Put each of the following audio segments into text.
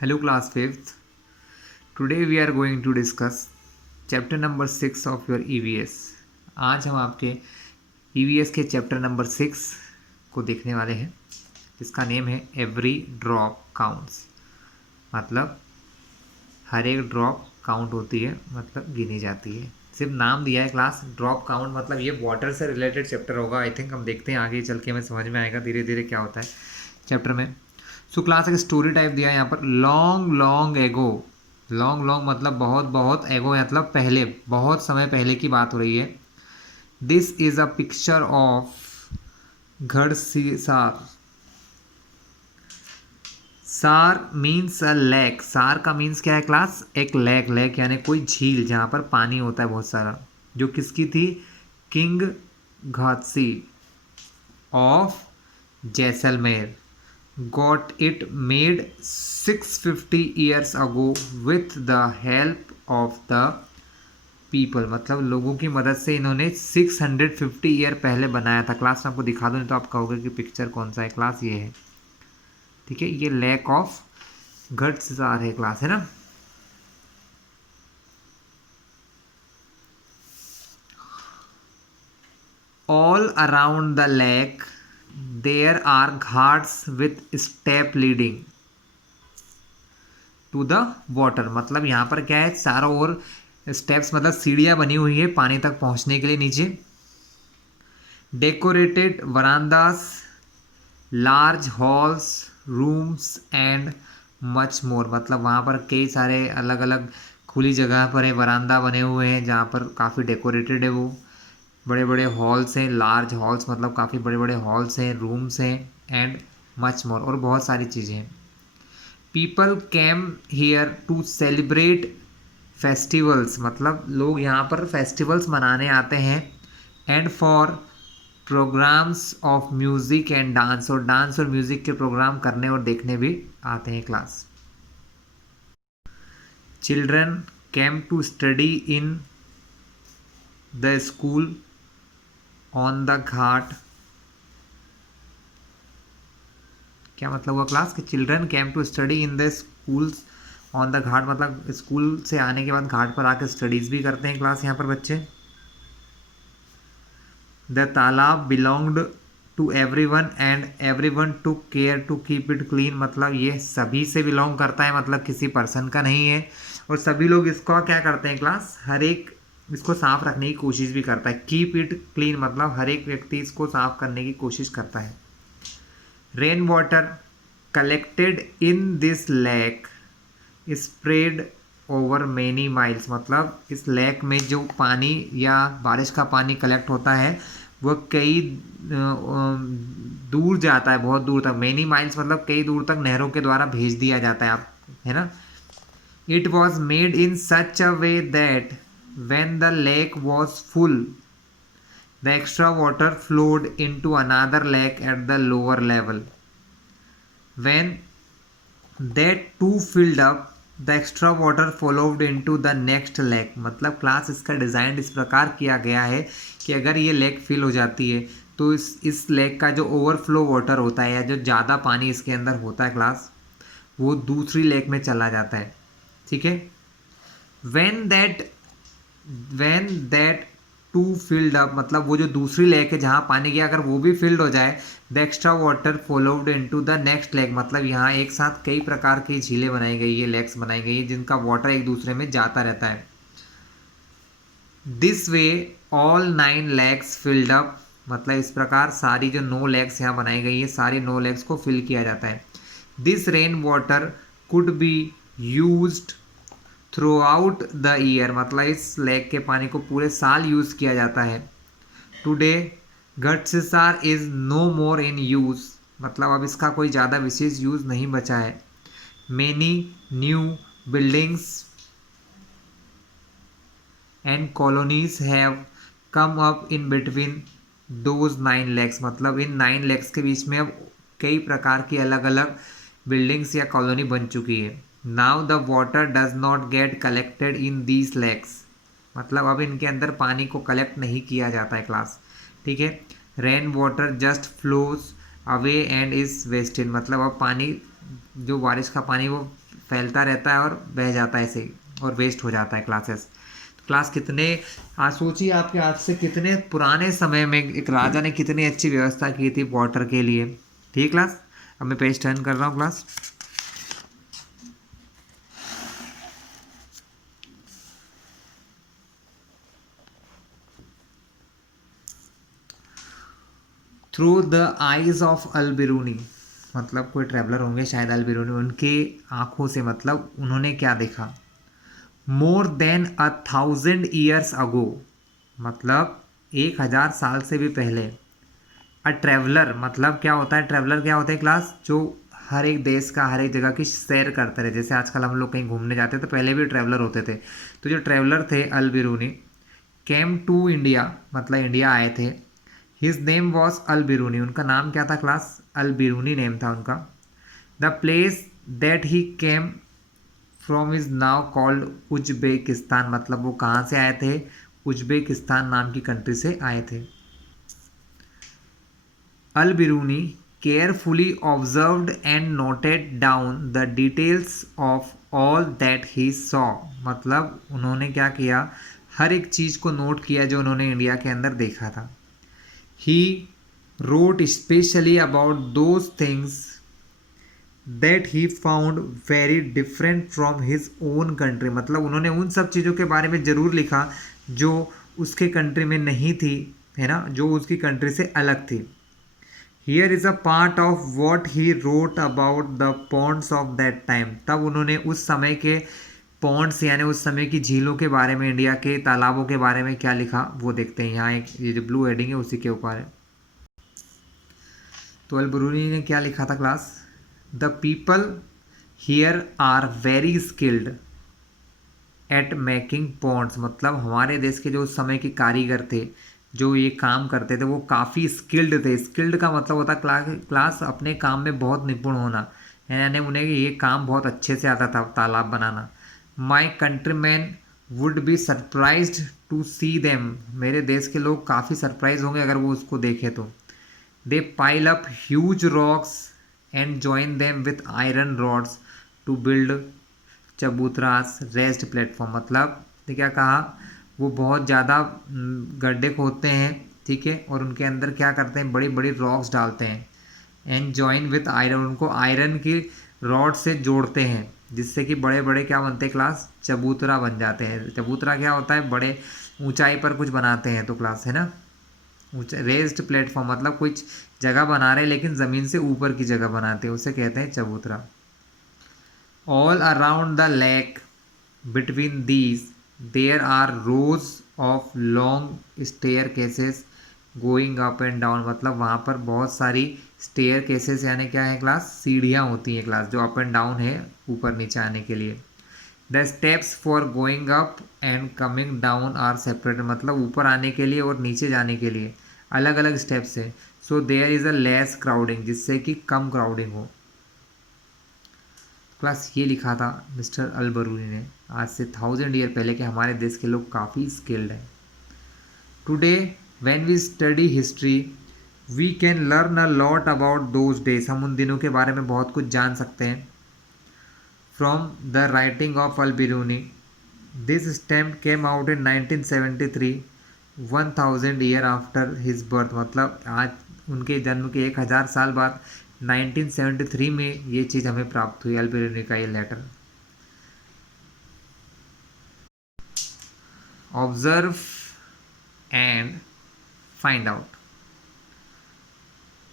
Hello class 5th. Today we are going to discuss chapter number 6 of your EVS. आज हम आपके EVS के chapter number 6 को देखने वाले हैं. इसका नेम है एवरी ड्रॉप काउंट्स. मतलब हर एक ड्रॉप काउंट होती है, मतलब गिनी जाती है. सिर्फ नाम दिया है क्लास ड्रॉप काउंट, मतलब ये वाटर से रिलेटेड चैप्टर होगा. आई थिंक हम देखते हैं आगे चल के हमें समझ में आएगा धीरे धीरे क्या होता है चैप्टर में. सो क्लास एक स्टोरी टाइप दिया है यहाँ पर. Long long ago. Long long मतलब बहुत बहुत, एगो मतलब पहले, बहुत समय पहले की बात हो रही है. This is a picture of Gadsisar. सार मीन्स अ लेक. सार का मीन्स क्या है क्लास? एक लेक. लेक यानी कोई झील जहाँ पर पानी होता है बहुत सारा. जो किसकी थी? King Gadsi of Jaisalmer got it made 650 years ago with the help of the people. मतलब लोगों की मदद से इन्होंने 650 ईयर पहले बनाया था. क्लास में आपको दिखा दूँ नहीं तो आप कहोगे कि पिक्चर कौन सा है. क्लास ये है, ठीक है. ये लेक ऑफ घड़सीसार है क्लास, है ना. All around the lake there are ghats with step leading to the water. मतलब यहाँ पर क्या है, चारों ओर स्टेप्स मतलब सीढ़ियाँ बनी हुई है पानी तक पहुँचने के लिए नीचे. Decorated verandas, large halls, rooms and much more. मतलब वहाँ पर कई सारे अलग अलग खुली जगह पर है, वरांदा बने हुए हैं जहाँ पर काफ़ी डेकोरेटेड है. वो बड़े बड़े हॉल्स हैं. लार्ज हॉल्स मतलब काफ़ी बड़े बड़े हॉल्स हैं, रूम्स हैं एंड मच मोर, और बहुत सारी चीज़ें हैं. People came here to celebrate festivals. मतलब लोग यहाँ पर फेस्टिवल्स मनाने आते हैं. And for programs of music and dance. और डांस और म्यूज़िक के प्रोग्राम करने और देखने भी आते हैं class. Children came to study in the school on the ghat. क्या मतलब हुआ क्लास कि children came to study in the schools on the ghat. मतलब स्कूल से आने के बाद घाट पर आकर स्टडीज़ भी करते हैं क्लास यहाँ पर बच्चे. The talab belonged to everyone and everyone to care to keep it clean. मतलब ये सभी से बिलोंग करता है, मतलब किसी पर्सन का नहीं है. और सभी लोग इसको क्या करते हैं क्लास, हर एक इसको साफ रखने की कोशिश भी करता है. कीप इट क्लीन मतलब हर एक व्यक्ति इसको साफ करने की कोशिश करता है. Rain water collected in this lake spread over many miles. मतलब इस लेक में जो पानी या बारिश का पानी कलेक्ट होता है वह कई दूर जाता है, बहुत दूर तक. मैनी माइल्स मतलब कई दूर तक नहरों के द्वारा भेज दिया जाता है, आप है ना. It was made in such a way that when the lake was full the extra water flowed into another lake at the lower level. When that too filled up the extra water flowed into the next lake. मतलब class इसका design इस प्रकार किया गया है कि अगर ये लेक फिल हो जाती है तो इस लेक का जो ओवरफ्लो वाटर होता है या जो ज़्यादा पानी इसके अंदर होता है क्लास, वो दूसरी लेक में चला जाता है, ठीक है. when that to filled up मतलब वो जो दूसरी लेक है जहाँ पानी गया, अगर वो भी फिल्ड हो जाए, the extra water followed into the next lake. मतलब यहाँ एक साथ कई प्रकार की झीलें बनाई गई है, लेक्स बनाई गई है जिनका वाटर एक दूसरे में जाता रहता है. This way all 9 lakes filled up. मतलब इस प्रकार सारी जो 9 लेक्स यहाँ बनाई गई है, सारी 9 लेक्स को फिल किया जाता है. This rain water could be used through out the year. मतलब इस लेक के पानी को पूरे साल यूज़ किया जाता है. Today Gadsisar is no more in use. मतलब अब इसका कोई ज़्यादा विशेष यूज़ नहीं बचा है. Many new buildings and colonies have come up in between those 9 lakes. मतलब इन 9 लेक्स के बीच में अब कई प्रकार की अलग अलग बिल्डिंग्स या कॉलोनी बन चुकी है. Now the water does not get collected in these lakes. मतलब अब इनके अंदर पानी को कलेक्ट नहीं किया जाता है क्लास, ठीक है. Rain water just flows away and is wasted. मतलब अब पानी जो बारिश का पानी वो फैलता रहता है और बह जाता है ऐसे ही, और वेस्ट हो जाता है क्लासेस। तो क्लास कितने, आज सोचिए आपके आज से कितने पुराने समय में एक राजा ने कितनी अच्छी व्यवस्था की थी वाटर के लिए। ठीक है क्लास, अब मैं पेज टर्न कर रहा हूँ class. Through the eyes of Al Biruni, मतलब कोई ट्रैवलर होंगे शायद अल बिरूनी, उनके आंखों से मतलब उन्होंने क्या देखा। मोर देन 1,000 years अगो, मतलब 1,000 साल से भी पहले। अ ट्रैवलर मतलब क्या होता है, ट्रैवलर क्या होता है क्लास, जो हर एक देश का हर एक जगह की सैर करते रहे। जैसे आजकल हम लोग कहीं घूमने जाते हैं तो पहले भी ट्रैवलर होते थे। तो जो ट्रैवलर थे अल बिरूनी, केम टू इंडिया, मतलब इंडिया आए थे। हिज नेम वॉज अल बिरूनी, उनका नाम क्या था क्लास, अल बिरूनी नेम था उनका। The place that he came from is now called Uzbekistan, मतलब वो कहाँ से आए थे, उज्बेकिस्तान नाम की कंट्री से आए थे। अल Biruni carefully observed and noted down the details of all that he saw, मतलब उन्होंने क्या किया, हर एक चीज़ को नोट किया जो उन्होंने इंडिया के अंदर देखा था। He wrote especially about those things that he found very different from his own country, मतलब उन्होंने उन सब चीज़ों के बारे में ज़रूर लिखा जो उसके कंट्री में नहीं थी, है ना, जो उसकी कंट्री से अलग थी। Here is a part of what he wrote about the ponds of that time, तब उन्होंने उस समय के पॉन्ड्स यानी उस समय की झीलों के बारे में, इंडिया के तालाबों के बारे में क्या लिखा वो देखते हैं। यहाँ एक ये जो ब्लू हेडिंग है उसी के ऊपर है। तो अल बिरूनी ने क्या लिखा था class, the people here are very skilled at making ponds, मतलब हमारे देश के जो उस समय के कारीगर थे जो ये काम करते थे वो काफ़ी स्किल्ड थे। स्किल्ड का मतलब होता है क्लास अपने काम में बहुत निपुण होना, यानी उन्हें ये काम बहुत अच्छे से आता था तालाब बनाना। My countryman would be surprised to see them, मेरे देश के लोग काफ़ी सरप्राइज होंगे अगर वो उसको देखें तो। They pile up huge rocks and join them with iron rods to build chabutras rest platform, मतलब ने क्या कहा, वो बहुत ज़्यादा गड्ढे खोदते हैं, ठीक है, और उनके अंदर क्या करते हैं, बड़ी बड़ी रॉक्स डालते हैं। एंड जॉइन विथ आयरन, उनको आयरन की रॉड से जोड़ते हैं जिससे कि बड़े बड़े क्या बनते हैं क्लास, चबूतरा बन जाते हैं। चबूतरा क्या होता है, बड़े ऊंचाई पर कुछ बनाते हैं तो क्लास, है ना, ऊंचा रेस्ड प्लेटफॉर्म मतलब कुछ जगह बना रहे हैं लेकिन ज़मीन से ऊपर की जगह बनाते हैं, उसे कहते हैं चबूतरा। All around the lake, between these, there are rows of long staircases going up and down, मतलब वहाँ पर बहुत सारी staircases यानी क्या है क्लास, सीढ़ियाँ होती हैं क्लास, जो अप एंड डाउन है ऊपर नीचे आने के लिए। The steps for going up and coming down are separate, मतलब ऊपर आने के लिए और नीचे जाने के लिए अलग अलग स्टेप्स है। So there is a less crowding, जिससे कि कम क्राउडिंग हो। क्लास ये लिखा था मिस्टर अल बिरूनी ने आज से 1,000 ईयर पहले के हमारे देश के लोग काफ़ी स्किल्ड हैं। Today when we study history we can learn a lot about those days, हम उन दिनों के बारे में बहुत कुछ जान सकते हैं। From the writing of Al Biruni, this stamp came out in 1973, 1,000 year after his birth, मतलब आज उनके जन्म के 1,000 साल बाद 1973 में ये चीज़ हमें प्राप्त हुई, अल बिरूनी का ये letter. Observe and find out,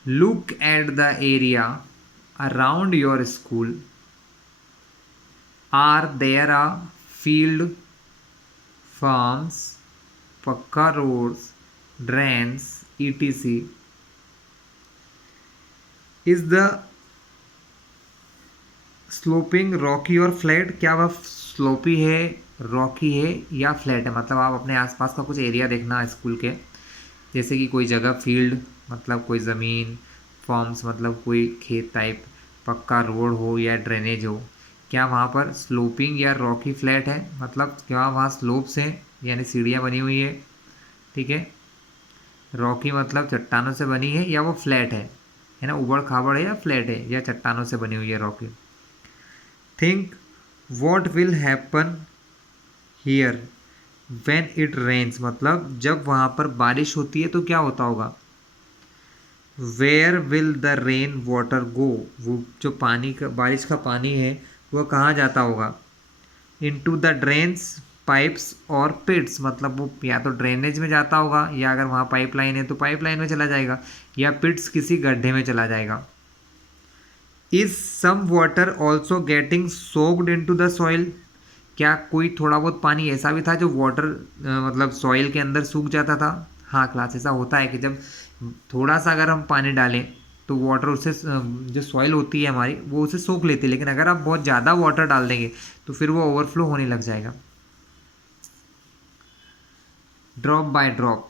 look at the area around your school, are there a field, farms, pakka roads, drains, etc. Is the sloping rocky or flat, क्या वह स्लोपी है, रॉकी है या फ्लैट है, मतलब आप अपने आसपास का कुछ एरिया देखना स्कूल के, जैसे कि कोई जगह, फील्ड मतलब कोई ज़मीन, फॉर्म्स मतलब कोई खेत टाइप, पक्का रोड हो या ड्रेनेज हो, क्या वहाँ पर स्लोपिंग या रॉकी फ्लैट है, मतलब क्या वहाँ स्लोप्स हैं यानी सीढ़ियाँ बनी हुई है, ठीक है, रॉकी मतलब चट्टानों से बनी है, या वो फ्लैट है ना, उबड़ खाबड़ है या फ्लैट है या चट्टानों से बनी हुई है rocky. Think what will happen here when it rains, मतलब जब वहाँ पर बारिश होती है तो क्या होता होगा। Where will the rain water go, वो जो पानी का बारिश का पानी है वह कहाँ जाता होगा। इनटू द ड्रेन्स, पाइप्स और पिट्स, मतलब वो या तो ड्रेनेज में जाता होगा, या अगर वहाँ पाइपलाइन है तो पाइपलाइन में चला जाएगा, या पिट्स किसी गड्ढे में चला जाएगा। Is some water also getting soaked in to the soil, क्या कोई थोड़ा बहुत पानी ऐसा भी था जो वाटर मतलब सॉइल के अंदर सूख जाता था। हाँ क्लास, ऐसा होता है कि जब थोड़ा सा अगर हम पानी डालें तो वाटर उससे जो सॉइल होती है हमारी वो उसे सोख लेती है, लेकिन अगर आप बहुत ज़्यादा वाटर डाल देंगे तो फिर वो ओवरफ्लो होने लग जाएगा। Drop by drop,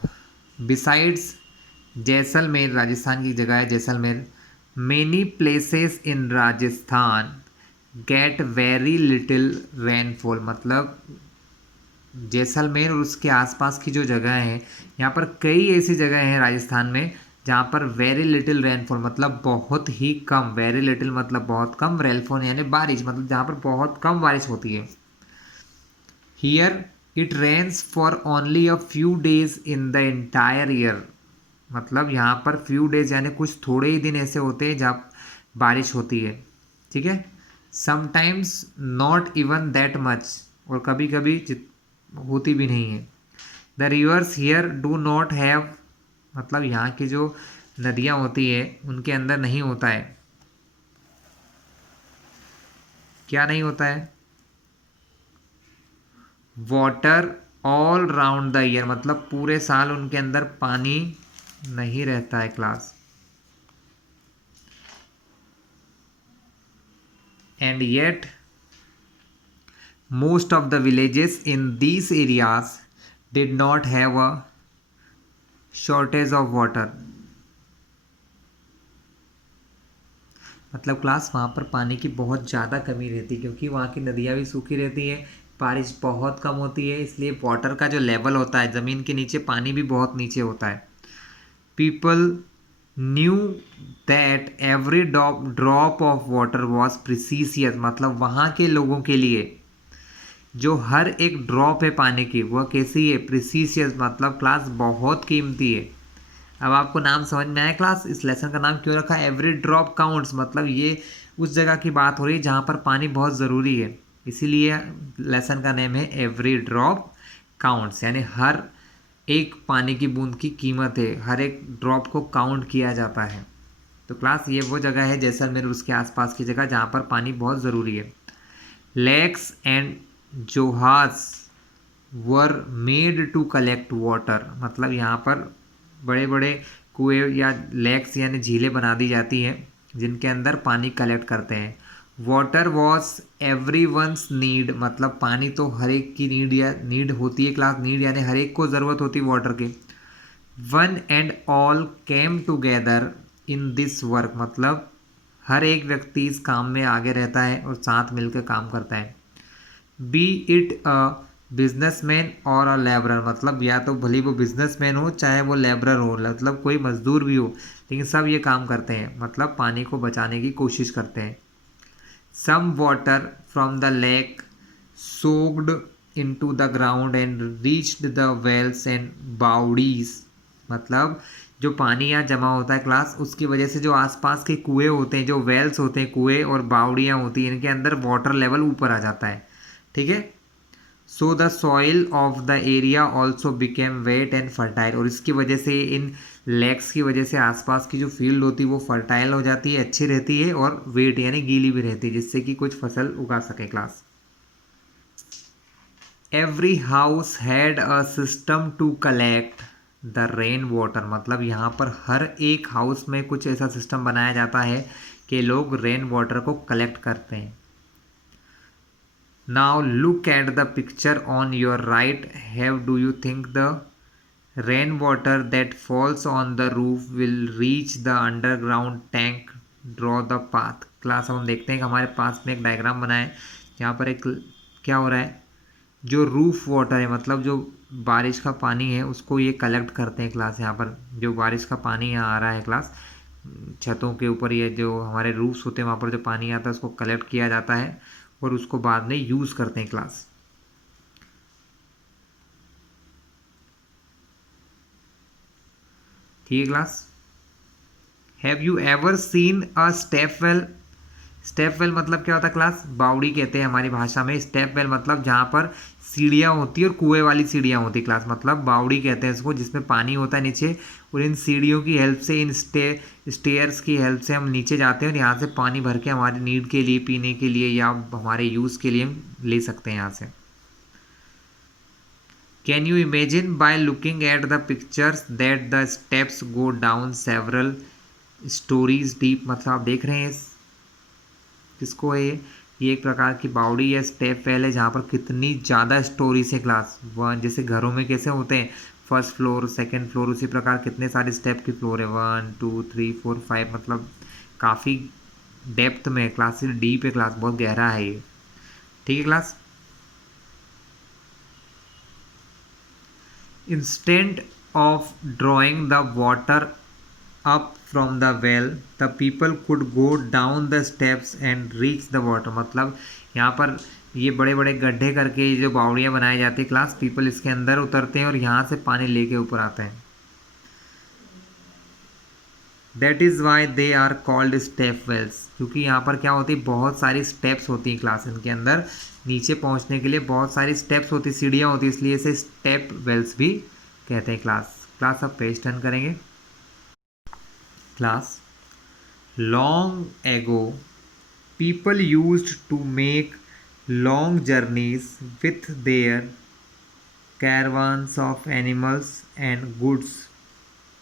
besides Jaisalmer, Rajasthan की जगह है Jaisalmer, many places in Rajasthan get very little rainfall, मतलब जैसलमेर और उसके आसपास की जो जगह हैं यहाँ पर कई ऐसी जगह हैं राजस्थान में जहाँ पर वेरी लिटिल रेनफॉल मतलब बहुत ही कम, वेरी लिटिल मतलब बहुत कम, रेनफॉल यानी बारिश मतलब जहाँ पर बहुत कम बारिश होती है। Here it rains for only a few days in the entire year, मतलब यहाँ पर फ्यू डेज यानी कुछ थोड़े ही दिन ऐसे होते हैं जहाँ बारिश होती है। ठीक है, sometimes not even that much, और कभी कभी होती भी नहीं है। The reverse here do not have, मतलब यहाँ की जो नदियाँ होती है उनके अंदर नहीं होता है, क्या नहीं होता है, water all round the year, मतलब पूरे साल उनके अंदर पानी नहीं रहता है class. And yet most of the villages in these areas did not have a shortage of water, मतलब क्लास वहाँ पर पानी की बहुत ज़्यादा कमी रहती है क्योंकि वहाँ की नदियाँ भी सूखी रहती है, बारिश बहुत कम होती है, इसलिए वाटर का जो लेवल होता है ज़मीन के नीचे पानी भी बहुत नीचे होता है। People knew that every drop of water was precious, मतलब वहाँ के लोगों के लिए जो हर एक ड्रॉप है पानी की वह कैसी है, प्रिसीशियस, मतलब क्लास बहुत कीमती है। अब आपको नाम समझ में आया क्लास, इस लेसन का नाम क्यों रखा है, एवरी ड्रॉप काउंट्स, मतलब ये उस जगह की बात हो रही है जहाँ पर पानी बहुत ज़रूरी है, इसीलिए लेसन का नेम है एवरी ड्रॉप काउंट्स, यानी हर एक पानी की बूंद की कीमत है, हर एक ड्रॉप को काउंट किया जाता है। तो क्लास ये वो जगह है जैसलमेर उसके आसपास की जगह जहाँ पर पानी बहुत ज़रूरी है। लेक्स एंड जोहास were made to collect water, मतलब यहाँ पर बड़े बड़े कुएं या लेक्स यानी झीलें बना दी जाती हैं जिनके अंदर पानी कलेक्ट करते हैं। Water was every once need, मतलब पानी तो हर एक की नीड या नीड होती है क्लास, नीड यानी हर एक को ज़रूरत होती है वाटर की। One and all came together in this work, मतलब हर एक व्यक्ति इस काम में आगे रहता है और साथ मिलकर काम करता है। बी इट अ बिजनेसमैन और अ लेबरर, मतलब या तो भले वो बिजनेसमैन हो चाहे वो लेबरर हो, मतलब कोई मजदूर भी हो, लेकिन सब ये काम करते हैं, मतलब पानी को बचाने की कोशिश करते हैं। Some water from the lake soaked into the ground and reached the wells and baoris, मतलब जो पानी यहाँ जमा होता है क्लास उसकी वजह से जो आसपास के कुएं होते हैं, जो वेल्स होते हैं, कुएं और बावड़ियाँ होती हैं, इनके अंदर वाटर लेवल ऊपर आ जाता है। ठीक है, so the soil of the area also became wet and fertile, और इसकी वजह से इन लेक्स की वजह से आसपास की जो फील्ड होती है वो फर्टाइल हो जाती है, अच्छी रहती है, और वेट यानी गीली भी रहती है जिससे कि कुछ फसल उगा सके class. Every house had a system to collect the rain water, मतलब यहाँ पर हर एक हाउस में कुछ ऐसा सिस्टम बनाया जाता है कि लोग रेन वाटर को कलेक्ट करते हैं। Now look at the picture on your right, have do you think the rain water that falls on the roof will reach the underground tank, draw the path. Class हम देखते हैं कि हमारे पास में एक डायग्राम बना है, यहाँ पर एक क्या हो रहा है, जो रूफ वाटर है मतलब जो बारिश का पानी है उसको ये कलेक्ट करते हैं क्लास। यहाँ पर जो बारिश का पानी यहाँ आ रहा है क्लास, छतों के ऊपर ये जो हमारे रूफ्स होते हैं वहाँ पर जो पानी आता है उसको कलेक्ट किया जाता है और उसको बाद में यूज़ करते हैं क्लास। ठीक है class. Have you ever seen a step well? Step well मतलब क्या होता है क्लास? बावड़ी कहते हैं हमारी भाषा में। स्टेप वेल मतलब जहाँ पर सीढ़ियाँ होती है और कुएं वाली सीढ़ियाँ होती है क्लास, मतलब बावड़ी कहते हैं इसको, जिसमें पानी होता है नीचे, और इन सीढ़ियों की हेल्प से, इन स्टेयर्स की हेल्प से हम नीचे जाते हैं और यहाँ से पानी भर के हमारी नीड के लिए, पीने के लिए या हमारे यूज़ के लिए हम ले सकते हैं यहाँ से। Can you imagine by looking at the pictures that the steps go down several stories deep? मतलब आप देख रहे हैं किसको है ये एक प्रकार की बावड़ी या स्टेप वेल है जहाँ पर कितनी ज़्यादा स्टोरीज है क्लास। वन, जैसे घरों में कैसे होते हैं फर्स्ट फ्लोर सेकंड फ्लोर, उसी प्रकार कितने सारे स्टेप की फ्लोर है, 1 2 3 4 5, मतलब काफ़ी डेप्थ में क्लास, डीप है क्लास, बहुत गहरा है ये। ठीक है class. Instant of drawing the water up from the well the people could go down the steps and reach the water। मतलब यहाँ पर ये बड़े बड़े गड्ढे करके ये जो बावड़ियाँ बनाई जाती है क्लास, पीपल इसके अंदर उतरते हैं और यहाँ से पानी लेके ऊपर आते हैं। That is why they are called step wells, क्योंकि यहाँ पर क्या होती है, बहुत सारी स्टेप्स होती हैं क्लास, इनके अंदर नीचे पहुँचने के लिए बहुत सारी स्टेप्स होती, सीढ़ियाँ होती, इसलिए इसे स्टेप वेल्स भी कहते हैं क्लास। क्लास अब पेज टर्न करेंगे। Class, long ago, people used to make long journeys with their caravans of animals and goods.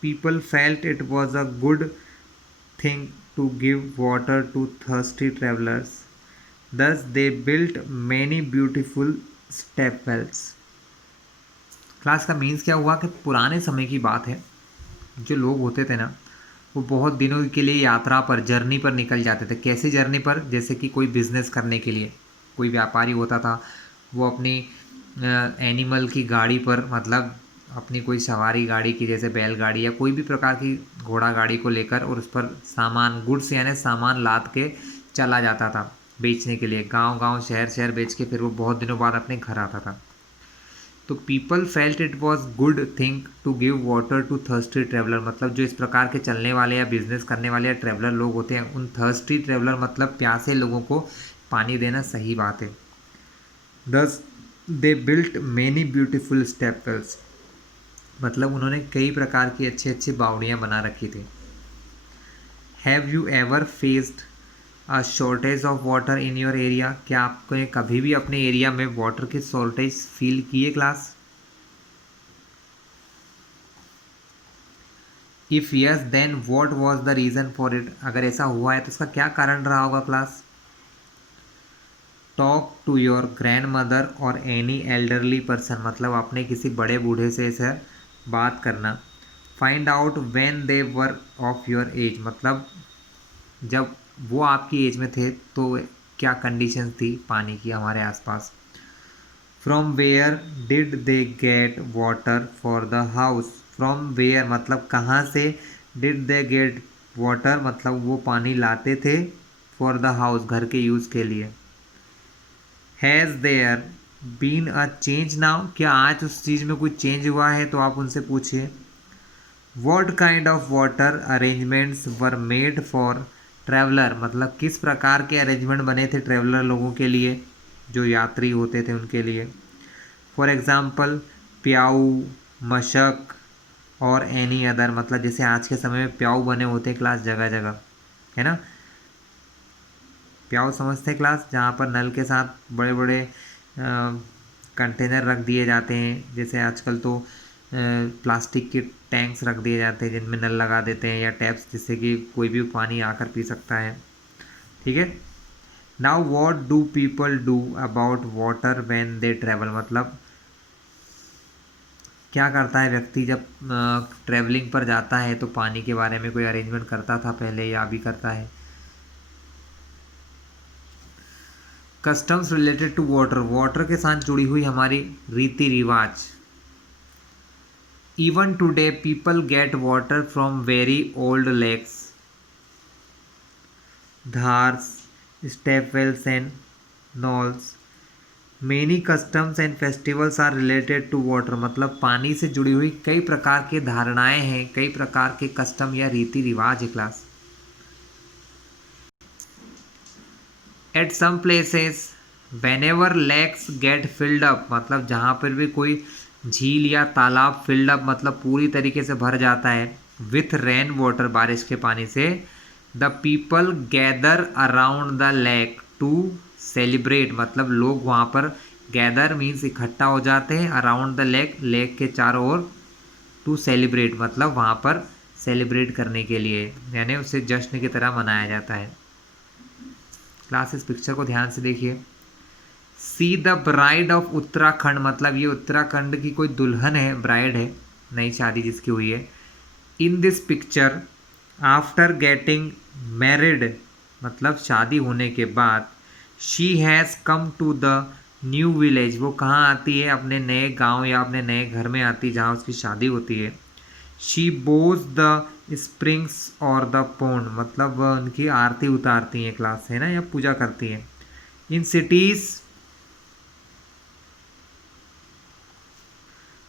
People felt it was a good thing to give water to thirsty travelers. Thus, they built many beautiful step wells. Class का means क्या हुआ कि पुराने समय की बात है, जो लोग होते थे ना, वो बहुत दिनों के लिए यात्रा पर, जर्नी पर निकल जाते थे। कैसी जर्नी पर? जैसे कि कोई बिज़नेस करने के लिए कोई व्यापारी होता था, वो अपनी एनिमल की गाड़ी पर, मतलब अपनी कोई सवारी गाड़ी की, जैसे बैलगाड़ी या कोई भी प्रकार की घोड़ा गाड़ी को लेकर, और उस पर सामान, गुड्स यानी सामान लाद के चला जाता था बेचने के लिए, गांव गांव शहर शहर बेच के फिर वो बहुत दिनों बाद अपने घर आता था। तो people felt it was good thing to give water to thirsty traveller, मतलब जो इस प्रकार के चलने वाले या बिजनेस करने वाले या ट्रेवलर लोग होते हैं, उन थर्स्टी ट्रेवलर मतलब प्यासे लोगों को पानी देना सही बात है। Thus they built many beautiful step wells, मतलब उन्होंने कई प्रकार की अच्छी अच्छी बावड़ियाँ बना रखी थी। Have you ever faced a shortage of water in your area? क्या आपने कभी भी अपने एरिया में वाटर की शॉर्टेज फील की है class? If yes then what was the reason for it? अगर ऐसा हुआ है तो इसका क्या कारण रहा होगा class? Talk to your grandmother or any elderly person, मतलब अपने किसी बड़े बूढ़े से इसे बात करना। Find out when they were of your age, मतलब जब वो आपकी एज में थे तो क्या कंडीशन थी पानी की हमारे आसपास। From where did they get water for the house? From where मतलब कहाँ से, डिड दे गेट वाटर मतलब वो पानी लाते थे, फॉर द हाउस घर के यूज़ के लिए। Has there been a change now? क्या आज उस चीज़ में कोई चेंज हुआ है? तो आप उनसे पूछिए। What kind of water arrangements were made for traveller, मतलब किस प्रकार के अरेंजमेंट बने थे ट्रैवलर लोगों के लिए, जो यात्री होते थे उनके लिए। फॉर एग्ज़ाम्पल प्याऊ, मशक और एनी अदर, मतलब जैसे आज के समय में प्याऊ बने होते हैं क्लास जगह जगह, है ना। प्याऊ समझते हैं क्लास, जहाँ पर नल के साथ बड़े बड़े कंटेनर रख दिए जाते हैं, जैसे आजकल तो प्लास्टिक के टैंक्स रख दिए जाते हैं जिनमें नल लगा देते हैं, या टैप्स, जिससे कि कोई भी पानी आकर पी सकता है। ठीक है। Now what do people do about water when they travel, मतलब क्या करता है व्यक्ति जब ट्रैवलिंग पर जाता है, तो पानी के बारे में कोई अरेंजमेंट करता था पहले या अभी करता है। Customs related to water, water के साथ जुड़ी हुई हमारी रीति रिवाज। Even today people get water from very old lakes, धार्स, स्टेप वेल्स एंड नॉल्स। Many customs and festivals are related to water, मतलब पानी से जुड़ी हुई कई प्रकार की धारणाएं हैं, कई प्रकार के कस्टम या रीति रिवाज है class. At some places whenever lakes get filled up, मतलब जहाँ पर भी कोई झील या तालाब फिल्ड अप मतलब पूरी तरीके से भर जाता है विथ रेन वाटर, बारिश के पानी से, the people gather around the lake to celebrate, मतलब लोग वहाँ पर गैदर मीन्स इकट्ठा हो जाते हैं अराउंड द लेक, लेक के चारों ओर, टू सेलिब्रेट मतलब वहाँ पर सेलिब्रेट करने के लिए, यानी उसे जश्न की तरह मनाया जाता है। क्लास इस पिक्चर को ध्यान से देखिए। See the bride of Uttarakhand, मतलब ये उत्तराखंड की कोई दुल्हन है, ब्राइड है, नई शादी जिसकी हुई है। In this picture after getting married, मतलब शादी होने के बाद, she has come to the new village, वो कहाँ आती है, अपने नए गांव या अपने नए घर में आती है जहाँ उसकी शादी होती है। शी बोज द स्प्रिंग्स और द पोन्ड, मतलब वह उनकी आरती उतारती हैं क्लास, है ना, या पूजा करती हैं। In cities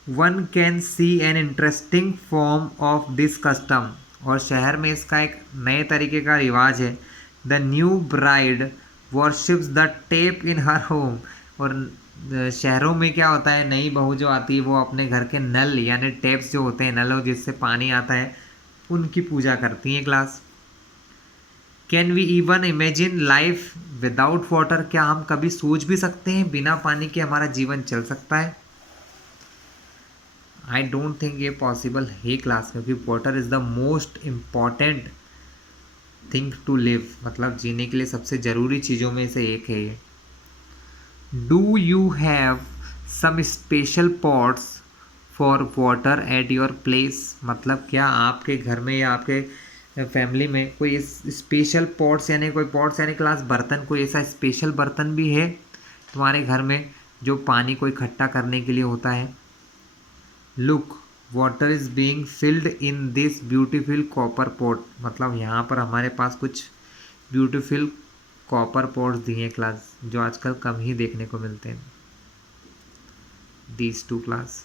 one can see an interesting form of this custom, और शहर में इसका एक नए तरीके का रिवाज है। The new bride worships the tape in her home, और शहरों में क्या होता है, नई बहू जो आती है वो अपने घर के नल यानी टेप्स जो होते हैं, नलों जिससे पानी आता है, उनकी पूजा करती हैं class. Can we even imagine life without water, क्या हम कभी सोच भी सकते हैं बिना पानी के हमारा जीवन चल सकता है? आई डोंट थिंक ये पॉसिबल है क्लास, क्योंकि water is the most important thing to live, मतलब जीने के लिए सबसे ज़रूरी चीज़ों में से एक है ये। Do you have some special pots for water at your place, मतलब क्या आपके घर में या आपके फैमिली में कोई स्पेशल पॉट्स यानी कोई पॉट्स यानी क्लास बर्तन, कोई ऐसा स्पेशल बर्तन भी है तुम्हारे घर में जो पानी को इकट्ठा करने के लिए होता है? Look water is being filled in this beautiful copper pot, मतलब यहाँ पर हमारे पास कुछ ब्यूटीफुल कॉपर पॉट्स दिए हैं क्लास, जो आजकल कम ही देखने को मिलते हैं। These two class.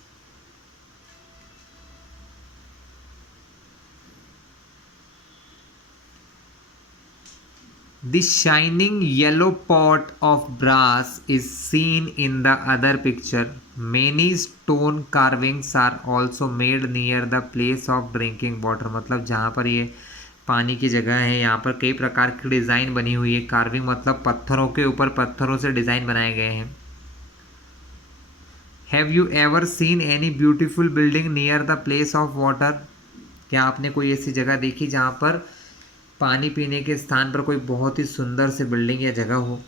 The shining yellow pot of brass is seen in the other picture. Many stone carvings are also made near the place of drinking water, मतलब जहाँ पर ये पानी की जगह है यहाँ पर कई प्रकार की डिज़ाइन बनी हुई है। कार्विंग मतलब पत्थरों के ऊपर पत्थरों से डिज़ाइन बनाए गए हैं। Have you ever seen any beautiful building near the place of water, क्या आपने कोई ऐसी जगह देखी जहाँ पर पानी पीने के स्थान पर कोई बहुत ही सुंदर से बिल्डिंग या जगह हो?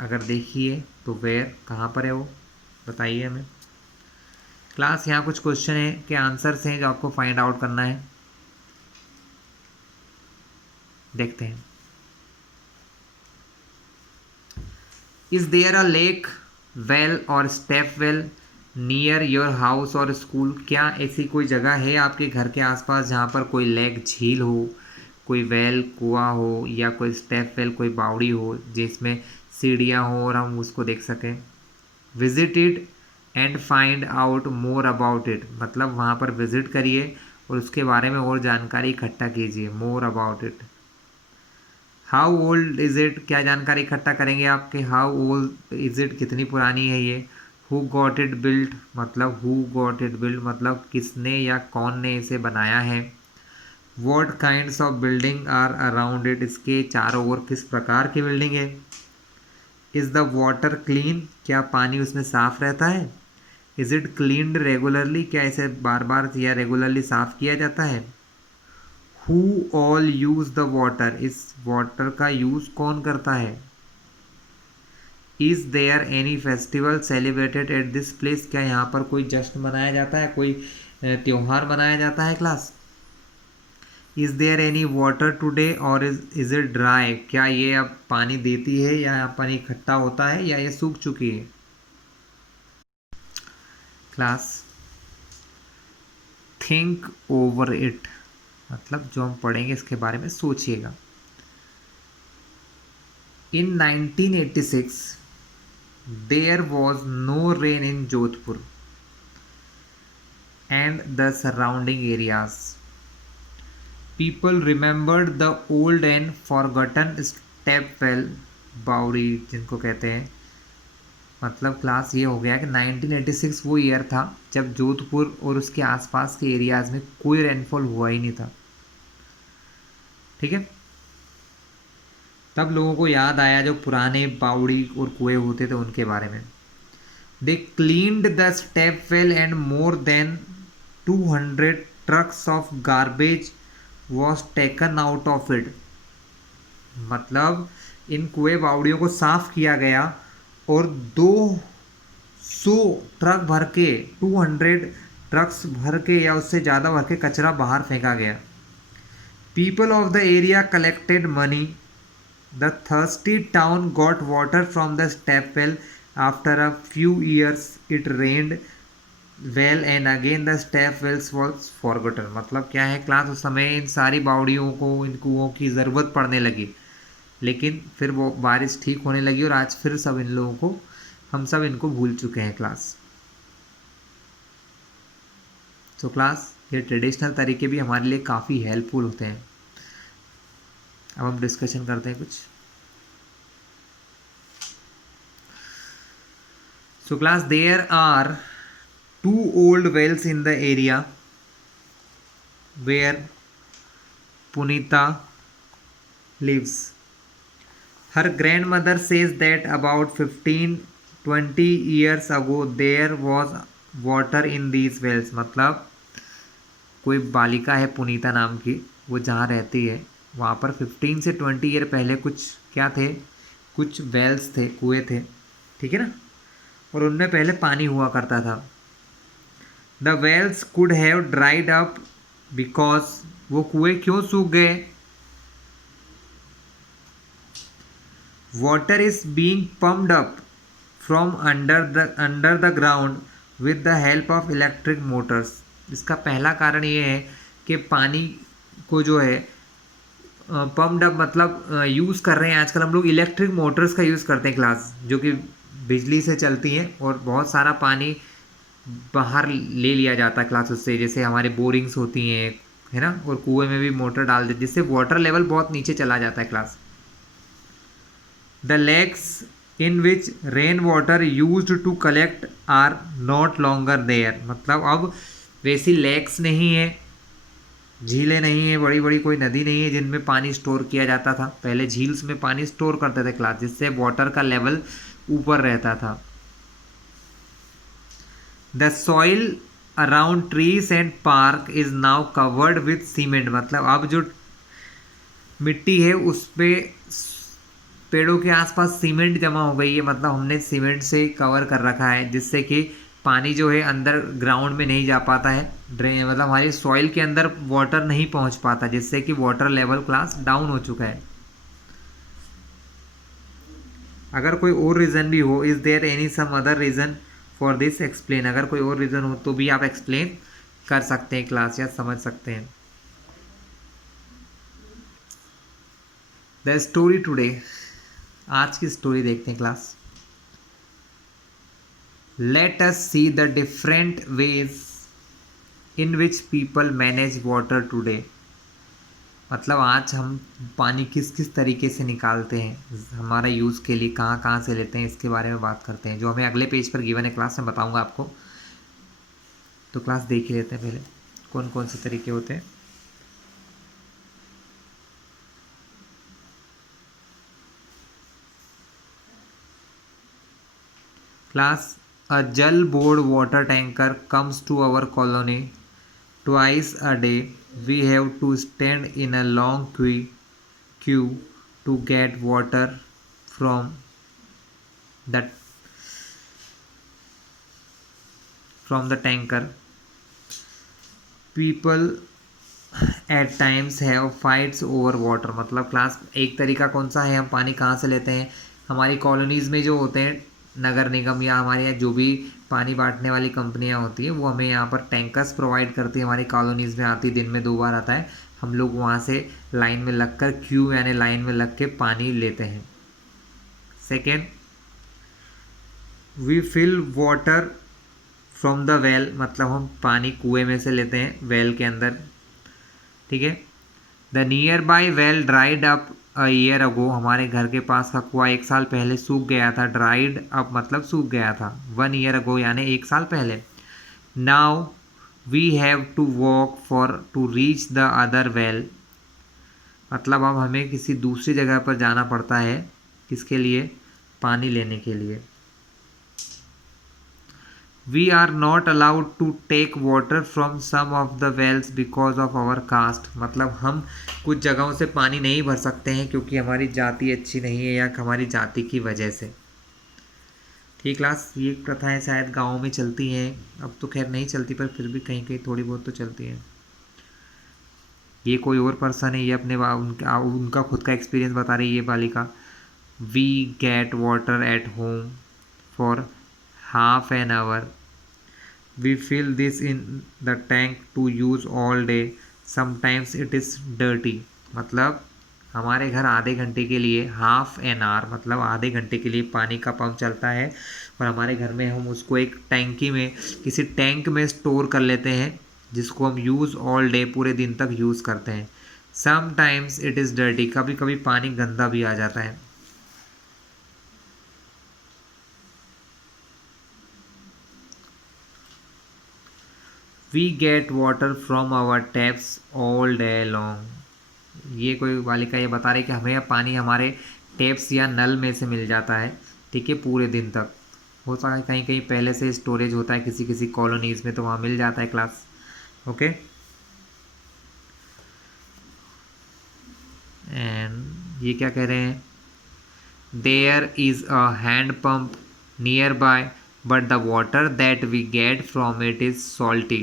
अगर देखिए तो वेयर, कहाँ पर है वो, बताइए हमें। क्लास यहाँ कुछ क्वेश्चन है के आंसर्स हैं जो आपको फाइंड आउट करना है, देखते हैं। Is there a lake, well और step well near your house और स्कूल, क्या ऐसी कोई जगह है आपके घर के आसपास जहाँ पर कोई लेक झील हो, कोई वेल कुआं हो, या कोई स्टेप वेल कोई बावड़ी हो जिसमें सीढ़ियाँ हो और हम उसको देख सकें? Visit it and find out more about it, मतलब वहाँ पर विजिट करिए और उसके बारे में और जानकारी इकट्ठा कीजिए, more about it. How old is it, क्या जानकारी इकट्ठा करेंगे आपके, हाउ ओल्ड इज़ इट, कितनी पुरानी है ये। हु गॉट इट बिल्ट, मतलब हु गॉट इट बिल्ट मतलब किसने या कौन ने इसे बनाया है। What kinds of building are around it, इसके चारों ओर किस प्रकार की बिल्डिंग है। इज़ द वाटर क्लीन, क्या पानी उसमें साफ रहता है। इज़ इट क्लीन्ड रेगुलरली, क्या इसे बार बार या रेगुलरली साफ़ किया जाता है। Who all use the water, इस वाटर का यूज़ कौन करता है। Is there any festival celebrated at this place, क्या यहाँ पर कोई जश्न मनाया जाता है, कोई त्यौहार मनाया जाता है class. Is there any water today और इज़ इट ड्राई, क्या ये अब पानी देती है या पानी इकट्ठा होता है या ये सूख चुकी है। क्लास थिंक ओवर इट, मतलब जो हम पढ़ेंगे इसके बारे में सोचिएगा। In 1986 there was no rain in Jodhpur and the surrounding areas. People remembered the old and forgotten step well बावड़ी जिनको कहते हैं। मतलब क्लास ये हो गया कि 1986 वो ईयर था जब जोधपुर और उसके आसपास के एरियाज में कोई रेनफॉल हुआ ही नहीं था। ठीक है, तब लोगों को याद आया जो पुराने बावड़ी और कुएं होते थे उनके बारे में। They cleaned the step well and more than 200 trucks of garbage was taken out of it. मतलब इन कुएं बावड़ियों को साफ किया गया और 200 ट्रक भर के 200 ट्रक्स भर के या उससे ज़्यादा भर के कचरा बाहर फेंका गया। People of the area collected money. The thirsty town got water from the step well. After a few years it rained well and again the step wells was forgotten. मतलब क्या है क्लास, उस समय इन सारी बावड़ियों को, इन कुओं की ज़रूरत पड़ने लगी, लेकिन फिर वो बारिश ठीक होने लगी और आज फिर सब इन लोगों को, हम सब इनको भूल चुके हैं क्लास। तो क्लास ये ट्रेडिशनल तरीके भी हमारे लिए काफ़ी हेल्पफुल होते हैं। अब हम डिस्कशन करते हैं कुछ। So class there are 2 old wells in the area where Punita lives. Her grandmother says that about 15-20 years ago there was water in these wells. मतलब कोई बालिका है पुनीता नाम की, वो जहाँ रहती है वहाँ पर 15 से 20 ईयर पहले कुछ क्या थे, कुछ वेल्स थे, कुएँ थे, ठीक है ना, और उनमें पहले पानी हुआ करता था। The wells could have dried up because, वो कुएं क्यों सूख गए, water is being pumped up from under the ground with the help of electric motors. इसका पहला कारण ये है कि पानी को जो है पम्प्ड अप मतलब यूज़ कर रहे हैं आजकल हम लोग इलेक्ट्रिक मोटर्स का यूज़ करते हैं क्लास, जो कि बिजली से चलती हैं और बहुत सारा पानी बाहर ले लिया जाता है क्लास उससे, जैसे हमारे बोरिंग्स होती हैं, है ना, और कुएं में भी मोटर डाल देते जिससे वाटर लेवल बहुत नीचे चला जाता है class. The lakes in which rain water used to collect are not longer there. मतलब अब वैसी लेक्स नहीं है, झीलें नहीं है, बड़ी बड़ी कोई नदी नहीं है जिनमें पानी स्टोर किया जाता था। पहले झील्स में पानी स्टोर करते थे क्लास, जिससे वाटर का लेवल ऊपर रहता था। The soil around trees and park is now covered with cement. मतलब अब जो मिट्टी है उस पे पेड़ों के आसपास सीमेंट जमा हो गई है, मतलब हमने सीमेंट से कवर कर रखा है, जिससे कि पानी जो है अंदर ग्राउंड में नहीं जा पाता है, ड्रेन मतलब हमारी सॉइल के अंदर वाटर नहीं पहुंच पाता, जिससे कि वाटर लेवल क्लास डाउन हो चुका है। अगर कोई और रीज़न भी हो, is there any some other reason for this, explain. अगर कोई और रीज़न हो तो भी आप एक्सप्लेन कर सकते हैं क्लास, या समझ सकते हैं। द स्टोरी टुडे, आज की स्टोरी देखते हैं class. Late us see the different ways in which people manage water today. मतलब आज हम पानी किस किस तरीके से निकालते हैं, हमारा यूज़ के लिए कहाँ कहाँ से लेते हैं, इसके बारे में बात करते हैं, जो हमें अगले पेज पर गिवन है क्लास में बताऊंगा आपको। तो क्लास देख ही लेते हैं पहले कौन कौन से तरीके होते हैं। Class, a Jal Board water tanker comes to our colony twice a day. We have to stand in a long queue to get water from the tanker. People at times have fights over water। मतलब class एक तरीका कौन सा है, हम पानी कहाँ से लेते हैं, हमारी कॉलोनीज़ में जो होते हैं नगर निगम या हमारे यहाँ जो भी पानी बांटने वाली कंपनियां होती हैं वो हमें यहाँ पर टैंकर्स प्रोवाइड करती है, हमारी कॉलोनीज़ में आती है, दिन में 2 बार आता है। हम लोग वहाँ से लाइन में लगकर क्यू यानी लाइन में लग के पानी लेते हैं। Second, we fill water from the well, मतलब हम पानी कुएं में से लेते हैं वेल के अंदर, ठीक है। The near by well dried up a year ago, हमारे घर के पास का कुआं 1 साल पहले सूख गया था। ड्राइड अप मतलब सूख गया था। 1 ईयर अगो यानी 1 साल पहले। Now we have to walk for to reach the other well, मतलब अब हमें किसी दूसरी जगह पर जाना पड़ता है, किसके लिए, पानी लेने के लिए। We are not allowed to take water from some of the wells because of our caste, मतलब हम कुछ जगहों से पानी नहीं भर सकते हैं क्योंकि हमारी जाति अच्छी नहीं है या हमारी जाति की वजह से। ठीक क्लास, ये प्रथाएं शायद गाँव में चलती हैं, अब तो खैर नहीं चलती, पर फिर भी कहीं कहीं थोड़ी बहुत तो चलती हैं। ये कोई और पर्सन है, ये अपने उनका खुद का एक्सपीरियंस बता रही है ये बालिका। We get water at home for half an hour, we fill this in the tank to use all day, sometimes it is dirty, मतलब हमारे घर आधे घंटे के लिए, हाफ एन आवर मतलब आधे घंटे के लिए पानी का पंप चलता है और हमारे घर में हम उसको एक टैंकी में, किसी टैंक में स्टोर कर लेते हैं जिसको हम यूज़ ऑल डे, पूरे दिन तक यूज़ करते हैं। समटाइम्स इट इज़ डर्टी, कभी कभी पानी गंदा भी आ जाता है। We get water from our taps all day long, ये कोई बालिका ये बता रही कि हमें पानी हमारे टैप्स या नल में से मिल जाता है, ठीक है, पूरे दिन तक। हो सकता है कहीं कहीं पहले से स्टोरेज होता है किसी किसी कॉलोनीज़ में, तो वहाँ मिल जाता है क्लास। ओके, एंड ये क्या कह रहे हैं, there is a hand pump nearby but the water that we get from it is salty,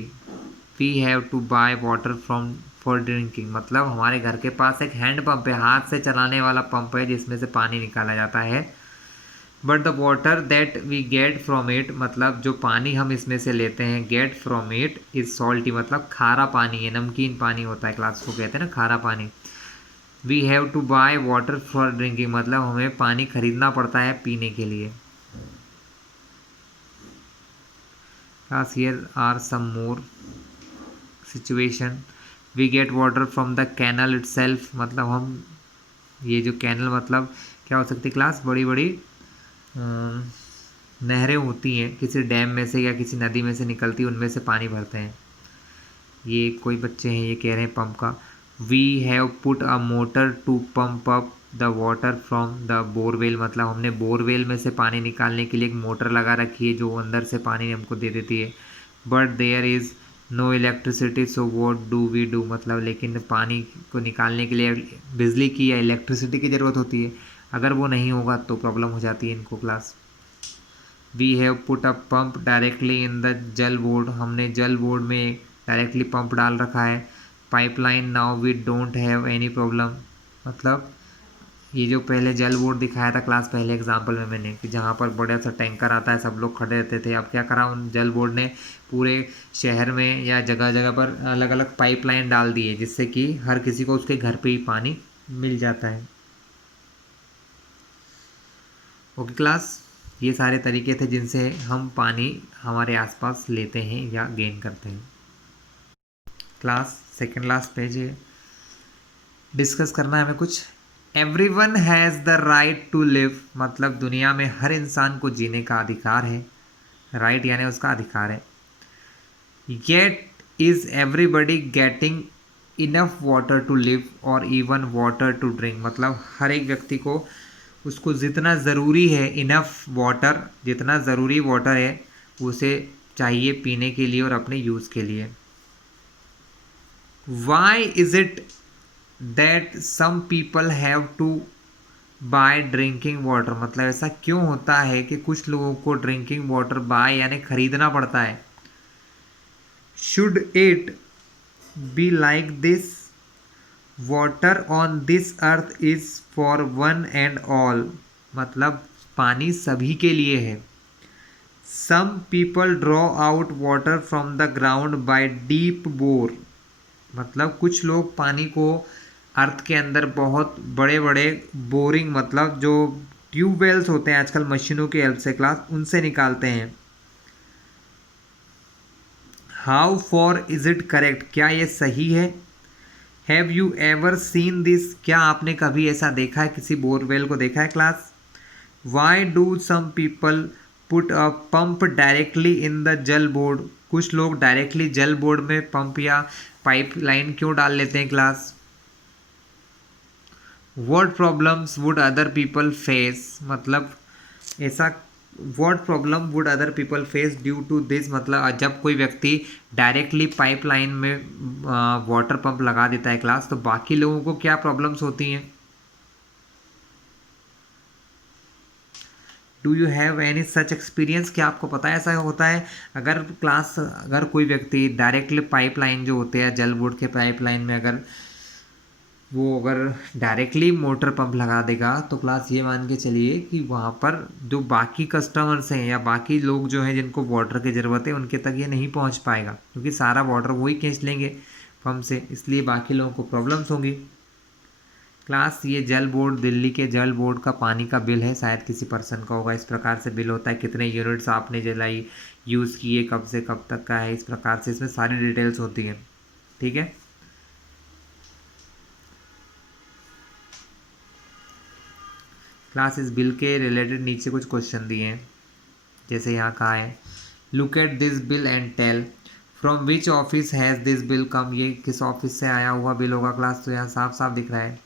we have to buy water from for drinking, मतलब हमारे घर के पास एक हैंड पंप है, हाथ से चलाने वाला पंप है जिसमें से पानी निकाला जाता है। But the water that we get from it, मतलब जो पानी हम इसमें से लेते हैं, get from it is salty, मतलब खारा पानी है, नमकीन पानी होता है क्लास, को कहते हैं ना खारा पानी। We have to buy water for drinking, मतलब हमें पानी खरीदना पड़ता है पीने के लिए। Class here are some more situation. We get water from the canal itself, मतलब हम, ये जो कैनल मतलब क्या हो सकती है क्लास, बड़ी बड़ी नहरें होती हैं, किसी डैम में से या किसी नदी में से निकलती, उनमें से पानी भरते हैं। ये कोई बच्चे हैं, ये कह रहे हैं पंप का। We have put a motor to pump up the water from the borewell, मतलब हमने बोरवेल में से पानी निकालने के लिए एक मोटर लगा रखी है जो अंदर से पानी हमको दे देती है। But there is no electricity so what do we do, मतलब लेकिन पानी को निकालने के लिए बिजली की या इलेक्ट्रिसिटी की ज़रूरत होती है, अगर वो नहीं होगा तो प्रॉब्लम हो जाती है इनको class. We have put a pump directly in the Jal Board, हमने जल बोर्ड में डायरेक्टली पंप डाल रखा है। Pipeline now we don't have any problem, मतलब ये जो पहले जल बोर्ड दिखाया था क्लास पहले एग्जाम्पल में मैंने, कि जहाँ पर बड़ा सा टैंकर आता है, सब लोग खड़े रहते थे, अब क्या करा उन जल बोर्ड ने, पूरे शहर में या जगह जगह पर अलग अलग पाइपलाइन डाल दी है जिससे कि हर किसी को उसके घर पे ही पानी मिल जाता है। ओके क्लास, ये सारे तरीके थे जिनसे हम पानी हमारे आसपास लेते हैं या गेन करते हैं। क्लास सेकेंड लास्ट पेज है, डिस्कस करना है हमें कुछ। Everyone has the right to live, मतलब दुनिया में हर इंसान को जीने का अधिकार है, राइट यानी उसका अधिकार है। Yet is everybody getting enough water to live और इवन वाटर टू ड्रिंक, मतलब हर एक व्यक्ति को उसको जितना ज़रूरी है, इनफ वाटर, जितना ज़रूरी वाटर है उसे चाहिए पीने के लिए और अपने यूज़ के लिए। Why is it that some people have to buy drinking water, मतलब ऐसा क्यों होता है कि कुछ लोगों को ड्रिंकिंग वाटर बाय यानी खरीदना पड़ता है। Should it be like this, water on this earth is for one and all, मतलब पानी सभी के लिए है। Some people draw out water from the ground by deep bore, मतलब कुछ लोग पानी को अर्थ के अंदर बहुत बड़े बड़े बोरिंग, मतलब जो ट्यूबवेल्स होते हैं आजकल मशीनों की हेल्प से क्लास, उनसे निकालते हैं। How for is it correct, क्या ये सही है? Have you ever seen this, क्या आपने कभी ऐसा देखा है, किसी बोरवेल को देखा है class? Why do some people put a pump directly in the Jal Board, कुछ लोग डायरेक्टली जल बोर्ड में पंप या पाइप लाइन क्यों डाल लेते हैं class? What problems would other people face, मतलब ऐसा what problem would other people face due to this, मतलब जब कोई व्यक्ति डायरेक्टली पाइपलाइन में वाटर पंप लगा देता है क्लास, तो बाकी लोगों को क्या प्रॉब्लम्स होती हैं? Do you have any such experience, क्या आपको पता है ऐसा होता है? अगर क्लास, अगर कोई व्यक्ति डायरेक्टली पाइपलाइन जो होते हैं जल बोर्ड के पाइपलाइन में अगर डायरेक्टली मोटर पंप लगा देगा, तो क्लास ये मान के चलिए कि वहाँ पर जो बाकी कस्टमर्स हैं या बाकी लोग जो हैं जिनको वाटर की ज़रूरत है, उनके तक ये नहीं पहुँच पाएगा, क्योंकि सारा वाटर वही खींच लेंगे पंप से, इसलिए बाकी लोगों को प्रॉब्लम्स होंगी। क्लास ये जल बोर्ड, दिल्ली के जल बोर्ड का पानी का बिल है, शायद किसी पर्सन का होगा। इस प्रकार से बिल होता है, कितने यूनिट्स आपने जलाई, यूज़ किए, कब से कब तक का है, इस प्रकार से इसमें सारी डिटेल्स होती हैं। ठीक है, क्लास इस बिल के रिलेटेड नीचे कुछ क्वेश्चन दिए हैं, जैसे यहाँ कहा है look at this bill and tell from which office has this bill come, ये किस ऑफिस से आया हुआ बिल होगा क्लास? तो यहाँ साफ साफ दिख रहा है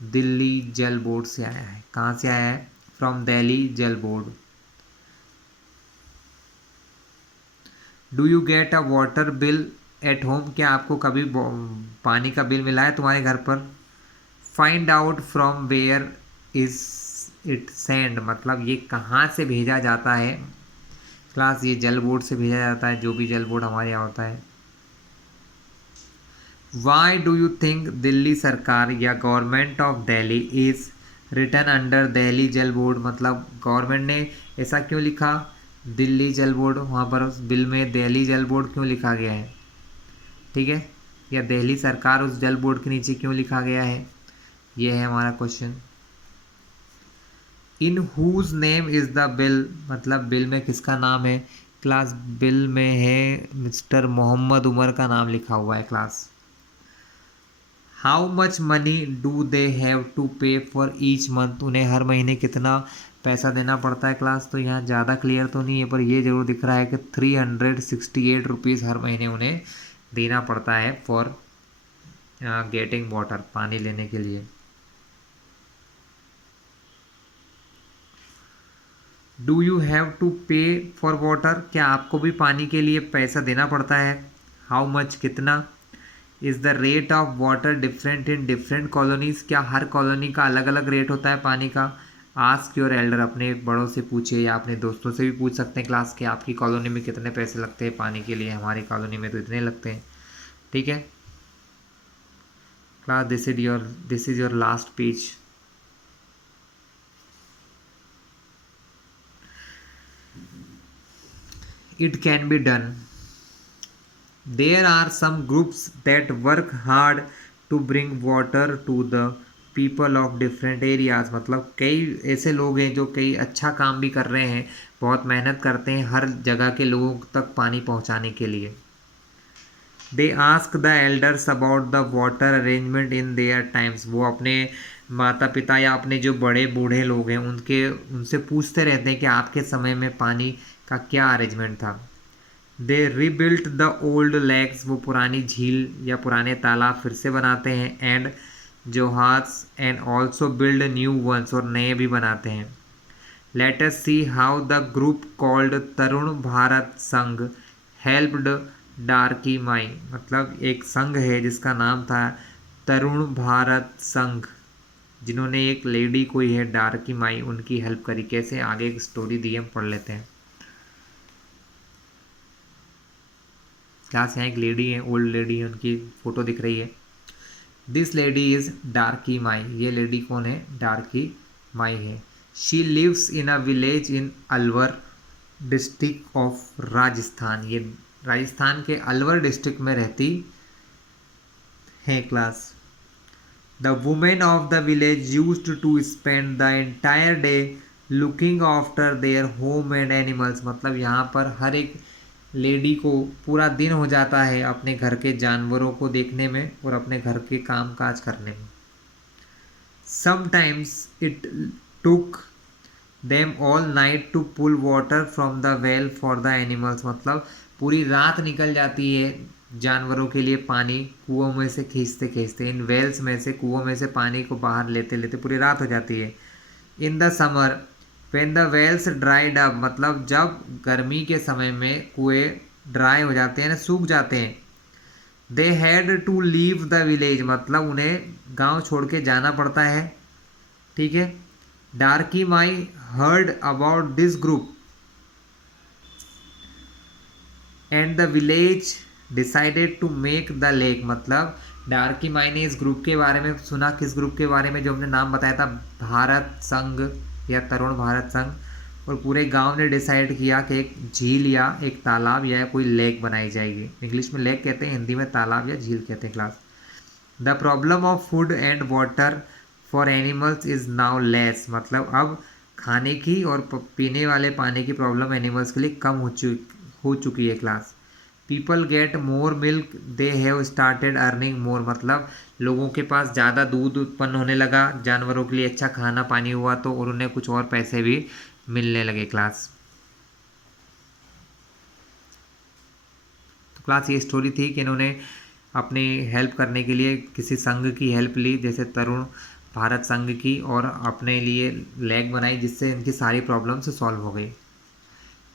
दिल्ली जल बोर्ड से आया है। कहाँ से आया है? From Delhi Jal board. Do you get a water bill at home, क्या आपको कभी पानी का बिल मिला है तुम्हारे घर पर? Find out from where is it send, मतलब ये कहाँ से भेजा जाता है क्लास? ये जल बोर्ड से भेजा जाता है, जो भी जल बोर्ड हमारे यहाँ होता है। Why do you think Delhi सरकार या government of Delhi is written under Delhi Jal Board, मतलब गवर्नमेंट ने ऐसा क्यों लिखा दिल्ली जल बोर्ड, वहाँ पर उस बिल में दिल्ली जल बोर्ड क्यों लिखा गया है? ठीक है, या दिल्ली सरकार उस जल बोर्ड के नीचे क्यों लिखा गया है, ये है हमारा question. In whose name is the bill, मतलब बिल में किसका नाम है क्लास? बिल में है मिस्टर मोहम्मद उमर का नाम लिखा हुआ है class. How much money do they have to pay for each month, उन्हें हर महीने कितना पैसा देना पड़ता है क्लास? तो यहाँ ज़्यादा क्लियर तो नहीं है, पर ये ज़रूर दिख रहा है कि 368 रुपीज़ हर महीने उन्हें देना पड़ता है फॉर गेटिंग वाटर, पानी लेने के लिए। Do you have to pay for water, क्या आपको भी पानी के लिए पैसा देना पड़ता है? हाउ मच, कितना? Is the rate of water different in different colonies, क्या हर कॉलोनी का अलग अलग रेट होता है पानी का? आस्क योर एल्डर, अपने बड़ों से पूछे या अपने दोस्तों से भी पूछ सकते हैं क्लास के, आपकी कॉलोनी में कितने पैसे लगते हैं पानी के लिए? हमारी कॉलोनी में तो इतने लगते हैं। ठीक है class, this is your last page. It can be done. There are some groups that work hard to bring water to the people of different areas, मतलब कई ऐसे लोग हैं जो कई अच्छा काम भी कर रहे हैं, बहुत मेहनत करते हैं हर जगह के लोगों तक पानी पहुंचाने के लिए। They ask the elders about the water arrangement in their times, वो अपने माता पिता या अपने जो बड़े बूढ़े लोग हैं उनसे पूछते रहते हैं कि आपके समय में पानी का क्या अरेंजमेंट था। दे रीबिल्ट द ओल्ड लेक्स, वो पुरानी झील या पुराने तालाब फिर से बनाते हैं। एंड जोहार्स and also build new ones, और नए भी बनाते हैं। Let us see how the group called Tarun Bharat Sangh helped डार्की माई, मतलब एक संघ है जिसका नाम था तरुण भारत संघ, जिन्होंने एक लेडी कोई है डार्की माई, उनकी हेल्प करी। कैसे, आगे एक स्टोरी दी हम पढ़ लेते हैं। क्लास, यहाँ एक लेडी है, ओल्ड लेडी है, उनकी फ़ोटो दिख रही है। This lady is Darki Mai, ये लेडी कौन है? डार्की माई है। She lives in a village in Alwar district of Rajasthan, ये राजस्थान के अलवर डिस्ट्रिक्ट में रहती है class. The women of the village used to spend the entire day looking after their home and animals, मतलब यहाँ पर हर एक लेडी को पूरा दिन हो जाता है अपने घर के जानवरों को देखने में और अपने घर के काम काज करने में। Sometimes it took them all night to pull water from the well for the animals, मतलब पूरी रात निकल जाती है जानवरों के लिए पानी कुओं में से खींचते खींचते, इन वेल्स में से, कुओं में से पानी को बाहर लेते लेते पूरी रात हो जाती है। In the summer when the wells dried up, मतलब जब गर्मी के समय में कुएं ड्राई हो जाते हैं ना, सूख जाते हैं। They had to leave the village, मतलब उन्हें गांव छोड़ के जाना पड़ता है। ठीक है। Darki Mai heard about this group and the village decided to make the lake, मतलब डार्की माई ने इस ग्रुप के बारे में सुना। किस ग्रुप के बारे में? जो हमने नाम बताया था, भारत संघ या तरुण भारत संघ। और पूरे गांव ने डिसाइड किया कि एक झील या एक तालाब या कोई लेक बनाई जाएगी। इंग्लिश में लेक कहते हैं, हिंदी में तालाब या झील कहते हैं class. The problem of food and water for animals is now less, मतलब अब खाने की और पीने वाले पानी की प्रॉब्लम एनिमल्स के लिए कम हो चुकी है class. People get more milk they have started earning more, मतलब लोगों के पास ज़्यादा दूध उत्पन्न होने लगा, जानवरों के लिए अच्छा खाना पानी हुआ तो, और उन्हें कुछ और पैसे भी मिलने लगे क्लास। तो क्लास ये स्टोरी थी कि इन्होंने अपनी हेल्प करने के लिए किसी संघ की हेल्प ली, जैसे तरुण भारत संघ की, और अपने लिए लेक बनाई जिससे इनकी सारी प्रॉब्लम्स सॉल्व हो गई।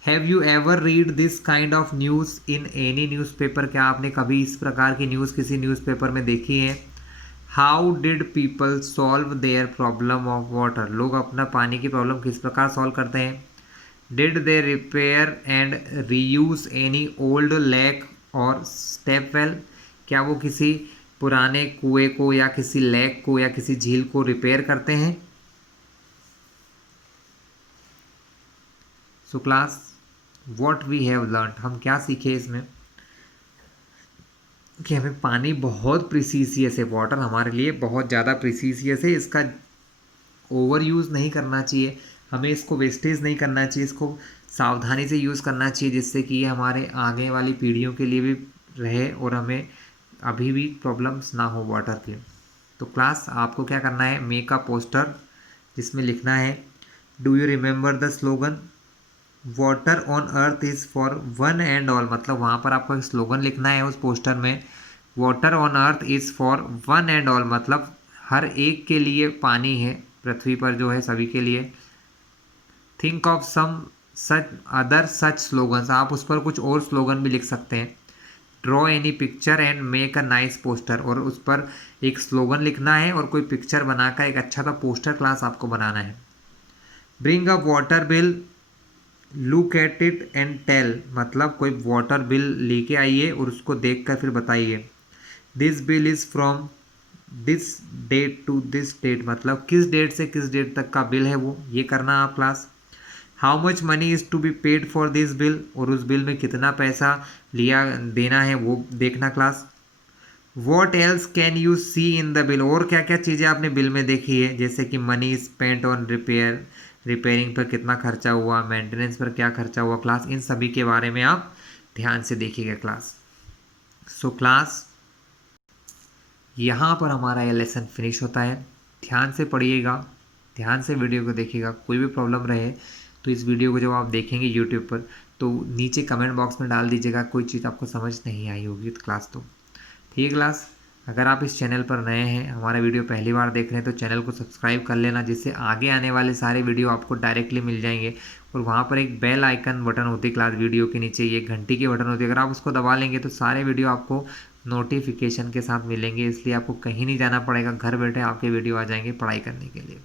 Have you ever read this kind of news in any newspaper, क्या आपने कभी इस प्रकार की न्यूज़ किसी न्यूज़पेपर में देखी है? How did people solve their problem of water, लोग अपना पानी की प्रॉब्लम किस प्रकार सॉल्व करते हैं? Did they repair and reuse any old lake और स्टेप वेल, क्या वो किसी पुराने कुएं को या किसी लेक को या किसी झील को रिपेयर करते हैं? So class what we have learn, हम क्या सीखे इसमें? कि हमें पानी बहुत प्रीसीसियस है, वाटर हमारे लिए बहुत ज़्यादा प्रीसीसियस है, इसका ओवर यूज़ नहीं करना चाहिए, हमें इसको वेस्टेज नहीं करना चाहिए, इसको सावधानी से यूज़ करना चाहिए, जिससे कि ये हमारे आगे वाली पीढ़ियों के लिए भी रहे और हमें अभी भी प्रॉब्लम्स ना हो वाटर की। तो क्लास आपको क्या करना है, मेक अ पोस्टर जिसमें लिखना है do you remember the slogan water on earth is for one and all, मतलब वहाँ पर आपको एक स्लोगन लिखना है उस पोस्टर में, water on earth is for one and all, मतलब हर एक के लिए पानी है पृथ्वी पर जो है सभी के लिए। Think of some such other such slogans, आप उस पर कुछ और स्लोगन भी लिख सकते हैं। Draw any picture and make a nice poster, और उस पर एक स्लोगन लिखना है और कोई पिक्चर बनाकर एक अच्छा सा पोस्टर क्लास आपको बनाना है। Bring a water bill look at it and tell, मतलब कोई वाटर बिल लेके आइए और उसको देखकर फिर बताइए। This bill is from this date to this date, मतलब किस डेट से किस डेट तक का बिल है वो, ये करना आप class. How much money is to be paid for this bill, और उस बिल में कितना पैसा लिया देना है वो देखना class. What else can you see in the bill, और क्या क्या चीज़ें आपने बिल में देखी है, जैसे कि मनी स्पेंट ऑन रिपेयरिंग पर कितना खर्चा हुआ, मेंटेनेंस पर क्या खर्चा हुआ क्लास, इन सभी के बारे में आप ध्यान से देखिएगा क्लास। सो क्लास यहाँ पर हमारा ये लेसन फिनिश होता है। ध्यान से पढ़िएगा, ध्यान से वीडियो को देखिएगा। कोई भी प्रॉब्लम रहे तो इस वीडियो को जब आप देखेंगे यूट्यूब पर तो नीचे कमेंट बॉक्स में डाल दीजिएगा, कोई चीज़ आपको समझ नहीं आई होगी तो क्लास। तो ठीक है क्लास, अगर आप इस चैनल पर नए हैं, हमारा वीडियो पहली बार देख रहे हैं तो चैनल को सब्सक्राइब कर लेना, जिससे आगे आने वाले सारे वीडियो आपको डायरेक्टली मिल जाएंगे। और वहाँ पर एक बेल आइकन बटन होती है क्लास, वीडियो के नीचे ये घंटी की बटन होती है, अगर आप उसको दबा लेंगे तो सारे वीडियो आपको नोटिफिकेशन के साथ मिलेंगे, इसलिए आपको कहीं नहीं जाना पड़ेगा, घर बैठे आपके वीडियो आ जाएंगे पढ़ाई करने के लिए।